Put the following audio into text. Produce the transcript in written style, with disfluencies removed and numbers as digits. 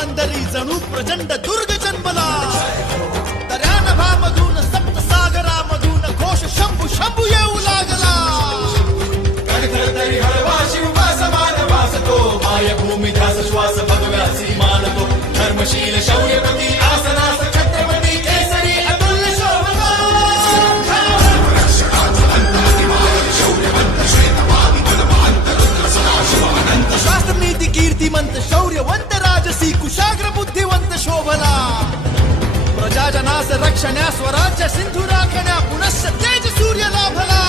पुरंदरी जणू प्रचंड दुर्ग जन्मला. दर्यानभामधून सप्तसागरामधून घोष शंभू शंभू येऊ लागला. तरी हळवा शिववास मानवास तो मायभूमी ध्यास श्वास भगव्यासी मानतो. धर्मशील शौर्यपती आसनास छत्रपती केसरी अतुल्य शोभा. शास्त्र नीती कीर्तिमंत शौर्यवंत राजसी कुशाग्र बुद्धिवंत शोभला. प्रजाजनास रक्षण्या स्वराज्य सिंधू राखण्या पुनश्च तेज सूर्य लाभला.